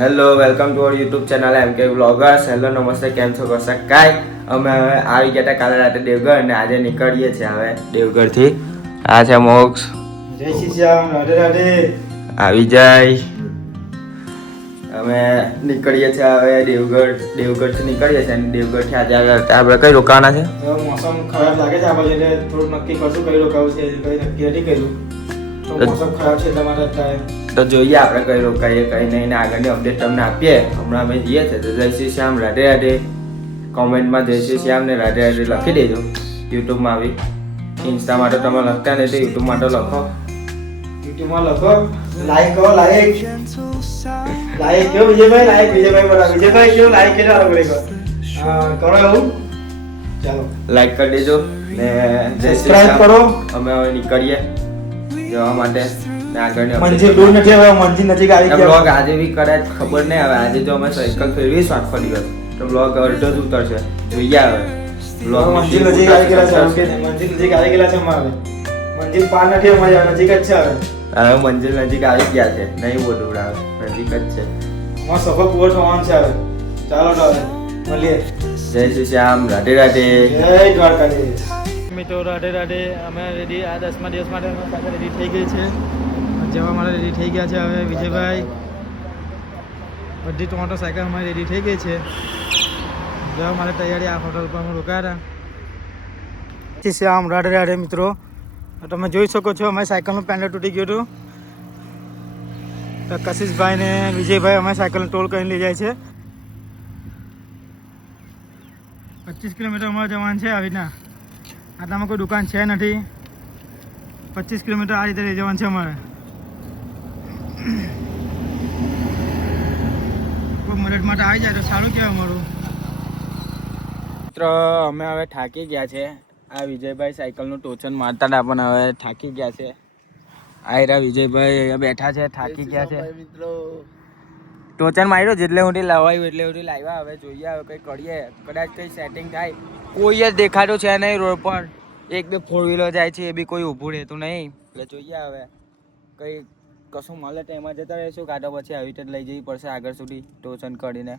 Hello welcome to our YouTube channel M K vloggers. Hello નમસ્તે, કેમ છો કશા કાંઈ. અમે હવે આવી ગયા હતા કાલે રાતે દેવગઢ અને આજે નીકળીએ છીએ હવે દેવગઢથી. આ છે મોક્ષ. જય શ્રી શ્યામ, રાધે રાધે. આવી જાય. અમે નીકળીએ છીએ હવે દેવગઢથી નીકળીએ છીએ અને દેવગઢથી આજે આપણે કઈ રોકાવાના છે. મોસમ ખરાબ લાગે છે આ બાજુ એટલે થોડું નક્કી કરશું કઈ રોકાવું છે, કઈ નક્કી નથી કર્યું. તો મોસમ ખરાબ છે તમારે અત્યારે તો જોઈએ આપણે કઈ રોકાઈએ કઈ નહીં ને આગળની અપડેટ તમને આપીએ. હમણાં અમે જઈએ છીએ તો જય શ્રી શ્યામ, રાધે રાધે. કોમેન્ટમાં જય શ્રી શ્યામ ને રાધે રાધે લખી દેજો. યુટ્યુબમાં આવી, ઇન્સ્ટામાં તો તમે લખતા નહીં તો યુટ્યુબમાં તો લખો. યુટ્યુબમાં લખો, લાઈક કરો, લાઈક કેવું વિજયભાઈ, લાઈક વિજયભાઈ બરાબર. વિજયભાઈ કેવું લાઈક કેટલા આગળ કરો એવું. ચાલો લાઈક કરી દેજો ને જય શ્રી સબસ્ક્રાઇબ કરો. અમે હવે નીકળીએ જવા માટે. મંજિલ દૂર નથી, હવે મંજિલ નજીક આવી ગયા. બ્લોગ આજે બી કદાચ ખબર નહીં હવે. આજે જો અમે સાયકલ ફેરવીશું આખો દિવસ તો બ્લોગ અડધો જ ઉતરશે. જોઈએ હવે બ્લોગ મંજિલ નજીક આવી ગયેલા છે. મંજિલ નજીક આવી ગયેલા છે અમારે. મંજિલ પાર નથી અમારી, નજીક જ છે હવે. હવે મંજિલ નજીક આવી ગયા છે. નહીં બહુ દૂર આવે, નજીક જ છે. અમારે સફર પૂરો થવાનું છે હવે. ચાલો તો હવે મળીએ. જય શ્રી શ્યામ, રાધે રાધે. જય દ્વારકાધીશ. મિત્રો રાધે રાધે. અમે રેડી આ 10મા દિવસ માટે અમે સાથે રેડી થઈ ગઈ છે. જવા માટે રેડી થઈ ગયા છે હવે વિજયભાઈ. બધી ટોમેટો સાયકલ અમારી રેડી થઈ ગઈ છે. જવા માટે તૈયારી. આ હોટલ પર અમે રોકાયા હતા. શ્યામ, રાધે રાધે. મિત્રો તમે જોઈ શકો છો અમારી સાયકલનું પેન્ડલ તૂટી ગયું હતું. તો કશિશભાઈ ને વિજયભાઈ અમારી સાયકલને ટોલ કરીને લઈ જાય છે. 25 કિલોમીટર અમારે જવાનું છે. આવી રીતના આટલામાં કોઈ દુકાન છે નથી. 25 કિલોમીટર આ રીતે લઈ જવાનું છે અમારે. કોઈ મદદ માટે આવી જાય તો સારું કહેવાય અમારું. મિત્રો અમે હવે થાકી ગયા છે. આ વિજયભાઈ સાયકલનું ટોચન મારતા હતા પણ હવે થાકી ગયા છે. આયરા વિજયભાઈ અહીંયા બેઠા છે, થાકી ગયા છે. ટોચન માર્યો જેટલે સુધી લાવાયું એટલે સુધી લાવ્યા. હવે જોઈએ હવે કંઈ કરીએ, કદાચ કંઈ સેટિંગ થાય. કોઈ જ દેખાતું છે નહીં રોડ પર. એક બે ફોર વ્હીલર જાય છે, એ બી કોઈ ઊભું રહેતું નહીં. એટલે જોઈએ હવે કંઈ કશું મળે તો એમાં જતા રહીશું. કાં તો પછી આવી રીતે લઈ જવી પડશે આગળ સુધી ટોચન કરીને.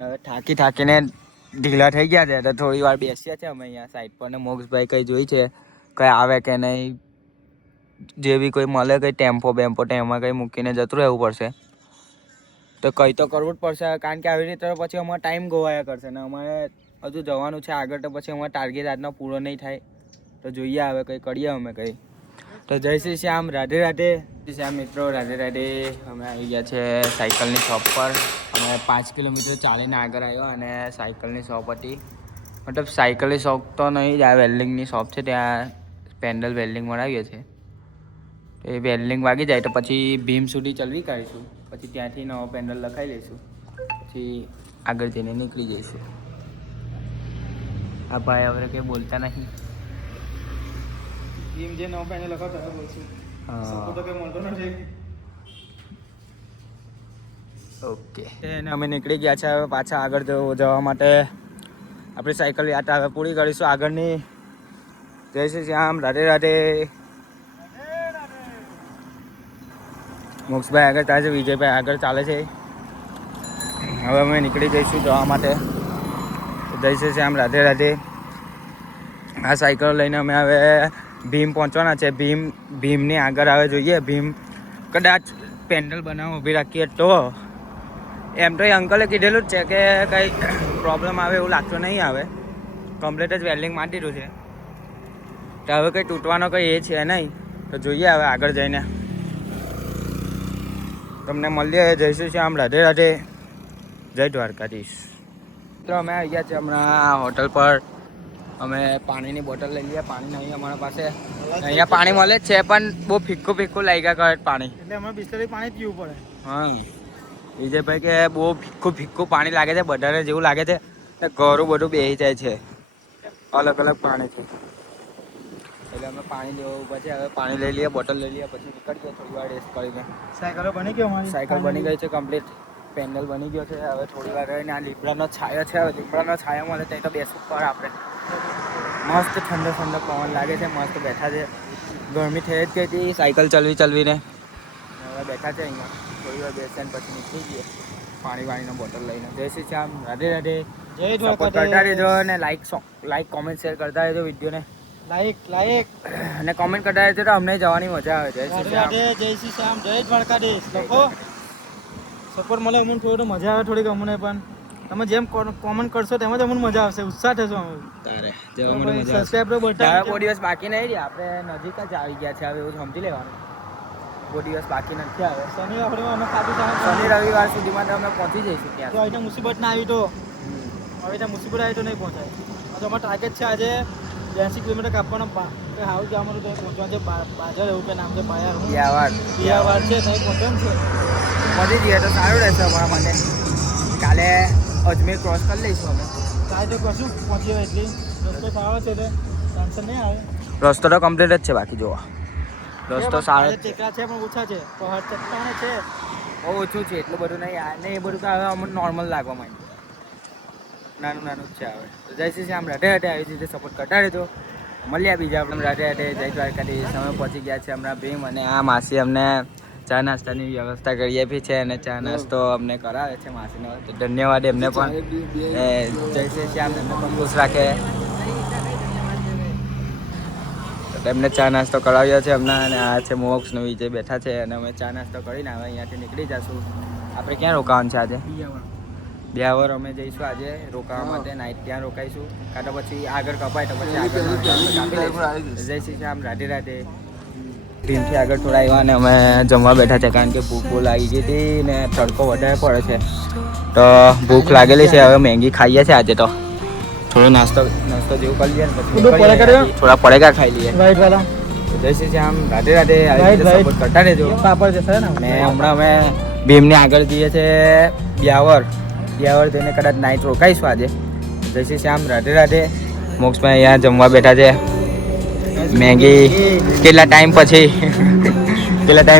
હવે થાકીને ઢીલા થઈ ગયા છે તો થોડી વાર બેસ્યા છે અમે અહીંયા સાઈડ પર. ને મોક્ષભાઈ કંઈ જોઈ છે કંઈ આવે કે નહીં. જે બી કોઈ મળે કંઈ ટેમ્પો બેમ્પો તો એમાં કંઈ મૂકીને જતું રહેવું પડશે. તો કંઈ તો કરવું જ પડશે કારણ કે આવી રીતે પછી અમારો ટાઈમ ગવાયા કરશે ને અમારે હજુ જવાનું છે આગળ. તો પછી અમારો ટાર્ગેટ આજનો પૂરો નહીં થાય. તો જોઈએ હવે કંઈ કરીએ અમે કંઈ. તો જય શ્રી શ્યામ, રાધે રાધે. શ્યામ મિત્રો, રાધે રાધે. અમે આવી ગયા છે સાયકલની શોપ પર. અમે 5 કિલોમીટર ચાલીને આગળ આવ્યો અને સાયકલની શોપ હતી. મતલબ સાયકલની શોપ તો નહીં જ, આ વેલ્ડિંગની શોપ છે. ત્યાં પેન્ડલ વેલ્ડિંગ બનાવીએ છીએ. એ વેલ્ડિંગ વાગી જાય તો પછી ભીમ સુધી ચલવી કાઢીશું. પછી ત્યાંથી નવો પેન્ડલ લખાઈ લઈશું. પછી આગળ જઈને નીકળી જઈશું. આ ભાઈ હવે કંઈ બોલતા નહીં. ભીમ જે નવો પેન્ડલ લખાવતો હવે બોલશું. સપોર્ટ તો કંઈ મળતો નથી. ઓકે અને અમે નીકળી ગયા છે હવે પાછા આગળ જવા માટે. આપણી સાયકલ યાત્રા હવે પૂરી કરીશું આગળની. જય શ્રી શ્યામ, રાધે રાધે. મોક્ષભાઈ આગળ ચાલે છે, વિજયભાઈ આગળ ચાલે છે. હવે અમે નીકળી જઈશું જવા માટે. જય શ્રી શ્યામ, રાધે રાધે. આ સાયકલ લઈને અમે હવે ભીમ પહોંચવાના છે. ભીમની આગળ આવે જોઈએ. ભીમ કદાચ પેન્ડલ બનાવવા ઊભી રાખીએ તો. એમ તો એ અંકલે કીધેલું જ છે કે કંઈ પ્રોબ્લેમ આવે એવું લાગતું નહીં આવે. કમ્પ્લીટ જ વેલ્ડિંગ મારી દીધું છે. તો હવે કંઈ તૂટવાનો કંઈ એ છે નહીં. તો જોઈએ હવે આગળ જઈને તમને મળીએ. જય શ્રી શ્યામ, રાધે રાધે. જય દ્વારકાધીશ. તો અમે આવી ગયા છે હમણાં હોટલ પર. અમે પાણીની બોટલ લઈ લઈએ. પાણી નહીં અમારા પાસે. અહીંયા પાણી મળે જ છે પણ બહુ ફીક્કું લાગ્યા કરે પાણી. એટલે અમારે બિસ્લરી પાણી જ પીવું પડે. હા, વિજયભાઈ કે બહુ ફીક્કું પાણી લાગે છે. બધાને જેવું લાગે છે ને ઘરું બધું બેસી જાય છે. અલગ અલગ પાણી છે એટલે અમે પાણી લેવું પછી હવે પાણી લઈ લઈએ, બોટલ લઈ લઈએ, પછી નીકળીએ થોડી વાર રેસ્ટ કરીને. સાયકલો બની ગઈ અમારી. સાયકલ બની ગઈ છે કમ્પ્લીટ. પેન્ડલ બની ગયો છે. હવે થોડી વાર રહીને આ લીમડાનો છાયો છે. હવે લીમડાનો છાયો મળે ત્યાં તો બેસવું પડે આપણે. મસ્ત ઠંડો પવન લાગે છે. મસ્ત બેઠા છે. ગરમી થઈ જ ગઈ હતી સાયકલ ચલવીને. હવે બેઠા છે અહીંયા. થોડી વાર બેસીને પછી નીકળી જઈએ પાણીનો બોટલ લઈને. જય શ્રી શ્યામ, રાધે રાધે. જય સપોર્ટ કરતા દ્વારકાધીશ. રહેજો અને લાઈક કોમેન્ટ શેર કરતા રહેજો વિડીયોને લાઈક અને કોમેન્ટ કરતા રહેજો તો અમને જવાની મજા આવે. જય શ્રી શ્યામ. રાધે જય શ્રી શ્યામ, જય દ્વારકાધીશ. લખો સપોર્ટ મળે અમને થોડું મજા આવે થોડીક અમને પણ. તમે જેમ કોમેન્ટ કરશો તેમાં જ અમને મજા આવશે, ઉત્સાહ થશો અમે. તારે જવા મને મજા આવે. સબસ્ક્રાઇબ બહુ બટન દિવસ બાકી નહીં રહ્યા, આપણે નજીક જ આવી ગયા છે હવે, એવું સમજી લેવાનું. બહુ દિવસ બાકી નથી આવે. શનિ આપણે અમે ખાધું છે શનિ રવિવાર સુધીમાં તો અમે પહોંચી જઈશું તો ત્યાં. આવી મુસીબત ના આવી તો મુસીબત આવી તો નહીં પહોંચાય. તો અમારો ટાર્ગેટ છે આજે 82 કિલોમીટર કાપવાનો. હાઉસ ગામમાં તો પહોંચવાનું છે. બાજર એવું કે નામ છે બાયાર બિયાવાર છે ત્યાં પહોંચવાનું છે. પહોંચી જઈએ તો સારું રહેશે અમારા માટે. કાલે અજમેર ક્રોસ કરી લઈશું અમે. કાંઈ તો કશું પહોંચી એટલી રસ્તો સારો છે તે ટેન્શન નહીં આવે. રસ્તો તો કમ્પ્લીટ જ છે, બાકી જોવા રસ્તો સારો જ છે. ટેકરા છે પણ ઓછા છે, પહાડ ચટ્ટાણ છે બહુ ઓછું છે, એટલું બધું નહીં આવે ને. એ બધું તો હવે અમને નોર્મલ લાગવા માંડ્યું, નાનું નાનું જ છે હવે. તો જય શ્રી શ્યામ, રાધે રાધે. આવી રીતે સપોર્ટ કરતા રહેજો. મળ્યા બીજા આપણે રાધે રાધે. જય દ્વારકાધીશ. અમે પહોંચી ગયા છે હમણાં ભીમ, અને આ માસી અમને ચા નાસ્તાની વ્યવસ્થા કરી આપી છે અને ચા નાસ્તો અમને કરાવે છે માસીનો. તો ધન્યવાદ એમને પણ. જય શ્રી શ્યામ, એમને પણ ખુશ રાખે. એમને ચા નાસ્તો કરાવ્યો છે હમણાં, અને આ છે મોક્ષ ને વિજય બેઠા છે, અને અમે ચા નાસ્તો કરીને હવે અહીંયાથી નીકળી જશું. આપણે ક્યાં રોકાવાનું છે આજે? બ્યાવર અમે જઈશું આજે રોકાવા માટે. નાઇટ ત્યાં રોકાઈશું, કાં તો પછી આગળ કપાય તો પછી આગળ કાપી લઈશું. જય શ્રી શ્યામ, રાધે રાધે. ટ્રેનથી આગળ થોડા આવ્યા અને અમે જમવા બેઠા છે, કારણ કે ભૂખ બહુ લાગી ગઈ હતી ને તડકો વધારે પડે છે, તો ભૂખ લાગેલી છે. હવે મેગી ખાઈએ છીએ આજે, તો થોડો નાસ્તો જેવું કરી લઈએ ને પછી થોડા પડેગા ખાઈ લઈએ. વાઈટ વાળા જય શ્રી શ્યામ, રાધે રાધે. સપોર્ટ કરતા રહેજો. પાપડ છે ને અને હમણાં અમે ભીમની આગળ જઈએ છીએ બ્યાવર થઈને કદાચ નાઇટ રોકાઈશું આજે. જય શ્રી શ્યામ, રાધે રાધે. મોક્ષભાઈ અહીંયા જમવા બેઠા છે. મેગી કેટલા ટાઈમ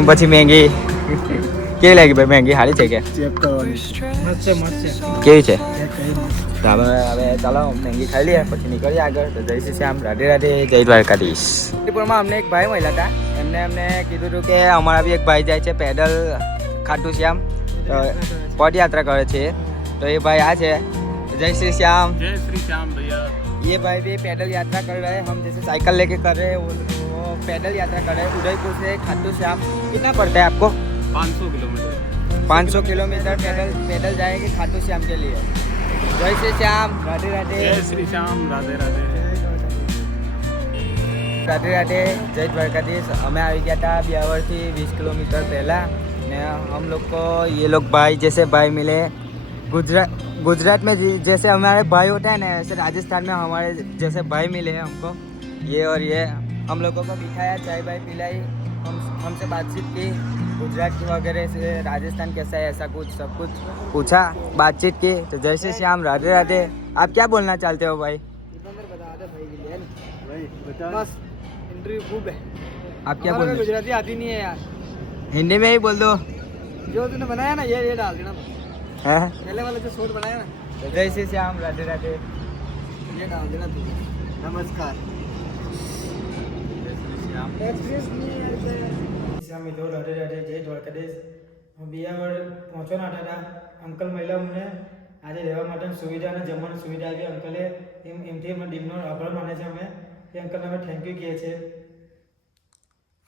પછી મેગી કેવી લાગી ભાઈ? મેગી સારી છે કે મસ્ત કેવી છે? તો હવે ચાલો મેગી ખાઈ લઈએ પછી નીકળીએ આગળ. તો જય શ્રી શ્યામ, રાધે રાધે. જય દ્વારકાધીશ. ત્રિપુરમાં અમને એક ભાઈ મળ્યા હતા, અમને કીધું હતું કે અમારા બી એક ભાઈ જાય છે પેડલ ખાટુ શ્યામ, પદયાત્રા કરે છે. તો એ भाई आ है. जय श्री श्याम भैया. ये भाई भी पैदल यात्रा कर रहे हैं. हम जैसे साइकिल लेके कर रहे हैं, वो पैदल यात्रा कर रहे हैं उदयपुर से खाटू श्याम. कितना पड़ता है आपको? 500 किलोमीटर. 500 किलोमीटर पैदल जाएंगे खाटू श्याम के लिए. जय श्री श्याम, राधे राधे. जय श्री श्याम, राधे राधे. राधे राधे. जय द्वारकाधीश. हमें आ गया था ब्यावर थी 20 किलोमीटर पहला ने हम लोग को ये लोग भाई जैसे भाई मिले. गुजरात में जैसे हमारे भाई होते हैं ना, ऐसे राजस्थान में हमारे जैसे भाई मिले हैं हमको. ये और ये हम लोगों को बिठाया, चाय भाई पिलाई, हमसे बातचीत की, गुजरात की वगैरह से राजस्थान कैसा है ऐसा कुछ सब कुछ पूछा, बातचीत की. तो जय श्री श्याम, राधे राधे. आप क्या बोलना चाहते हो भाई? बस इंटरव्यू खूब है. आप क्या बोल रहे? गुजराती आती नहीं है यार, हिंदी में ही बोल दो. जो तूने बनाया ना ये डाल देना. हाँ? पहले वाला जो शॉट बनाया ना, तो जय श्री श्याम, राधे राधे. ये डाल देना तू. नमस्कार. મિત્રો રાધે રાધે. જય દ્વારકાધીશ. હું બિયાવર પહોંચવાના હતા. અંકલ મળ્યા અમને આજે રહેવા માટેની સુવિધા અને જમવાની સુવિધા આપી અંકલે. એમથી અમે ડીમનો આભાર માને છે અમે. એ અંકલને અમે થેન્ક યુ કહીએ છીએ.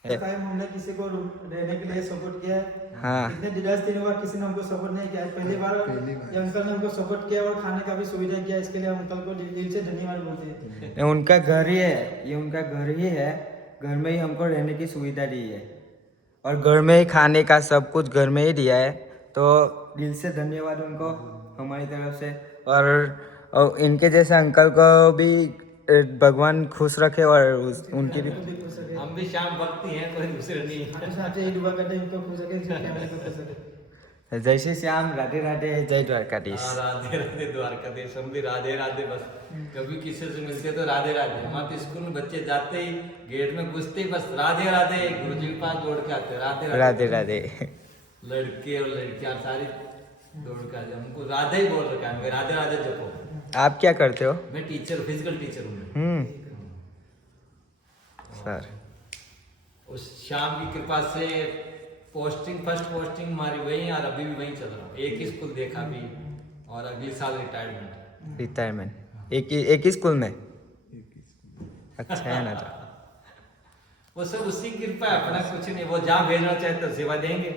टाइम हमने किसी को रहने के लिए सपोर्ट किया है. हाँ. इतने 10 दिनों बाद किसी ने हमको सपोर्ट नहीं किया. पहली बार ये अंकल ने हमको सपोर्ट किया और खाने का भी सुविधा किया. इसके लिए अंकल को दिल से धन्यवाद बोलते हैं. ये उनका घर ही है, ये उनका घर ही है. घर में ही हमको रहने की सुविधा दी है और घर में ही खाने का सब कुछ घर में ही दिया है. तो दिल से धन्यवाद उनको हमारी तरफ से. और इनके जैसे अंकल को भी भगवान खुश रखे और उनकी भी. हम भी श्याम भक्ति हैं, कोई दूसरे नहीं. साथ ही दुआ करते हैं इनको खुश रखें, कैमरे को खुश रखें. जय श्री श्याम, राधे राधे. जय द्वारकाधीश. राधे राधे द्वारकाधीश. हम भी राधे राधे. बस कभी किसी से मिलते तो राधे राधे. हमारे स्कूल में बच्चे जाते ही गेट में घुसते ही बस राधे राधे गुरुजी के पास दौड़ के आते. राधे राधे राधे. लड़के और लड़कियां सारी दौड़ के आते. हमको राधे ही बोल रखा है, राधे राधे जपो. आप क्या करते हो? मैं टीचर, फिजिकल टीचर हूँ. सर उस श्याम की कृपा से पोस्टिंग फर्स्ट पोस्टिंग हमारी वहीं और अभी भी वहीं चल रहा हूँ। एक ही स्कूल देखा भी और अगले साल रिटायरमेंट। रिटायरमेंट एक ही स्कूल में। अच्छा है ना। तो वो सब उसकी कृपा है, अपना कुछ नहीं। वो जहाँ भेजना चाहे तो सेवा देंगे।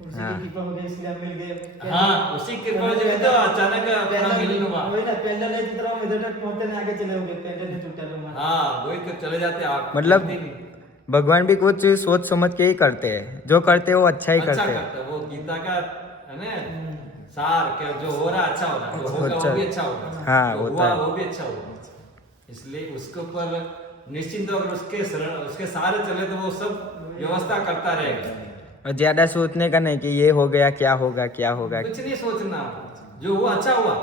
उसी हाँ। की कृपा हो गई इसलिए आप मिल गए। हाँ, उसी कृपा वजह से तो अचानक अपना मिलन हुआ। वही ना, पेंडल नहीं टूट रहा, इधर तक पहुंचते नहीं, आगे चले होगे, पेंडल नहीं टूटा तो हमारा। हाँ, वही तो चले जाते आप। मतलब मिलते नहीं। भगवान भी कुछ सोच समझ के ही करते हैं, जो करते हैं वो अच्छा ही अच्छा करते हैं। करता है। वो गीता का है ना सार के, जो हो रहा अच्छा हो रहा है, जो होगा अच्छा। वो भी अच्छा होगा। हाँ, जो वो तो हुआ है। वो भी अच्छा होगा। इसलिए उसके ऊपर निश्चिंत होकर उसके सहारे चले तो वो सब व्यवस्था करता रहेगा। और ज्यादा सोचने का नहीं कि ये हो गया क्या होगा क्या होगा। कुछ नहीं सोचना, जो हुआ अच्छा हुआ।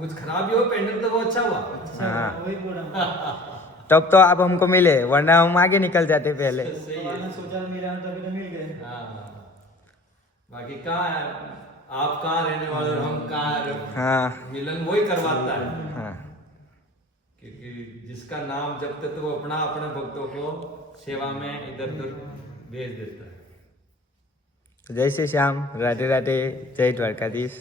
कुछ खराब भी हो पेंडल तो वो अच्छा हुआ। हाँ। वही बोल रहा हूँ। तब तो आप हमको मिले, वरना हम आगे निकल जाते पहले। सही है। भगवान ने सोचा मिला तभी तो मिल गए। हाँ, बाकी कहाँ है, आप कहाँ रहने वाले हो, हम कहाँ, हाँ मिलन वही करवाता है। हाँ। क्योंकि जिसका नाम जपते तो वो अपना अपने भक्तों को सेवा में इधर उधर भेज देता है। जय श्री श्याम, राधे राधे, जय द्वारकाधीश।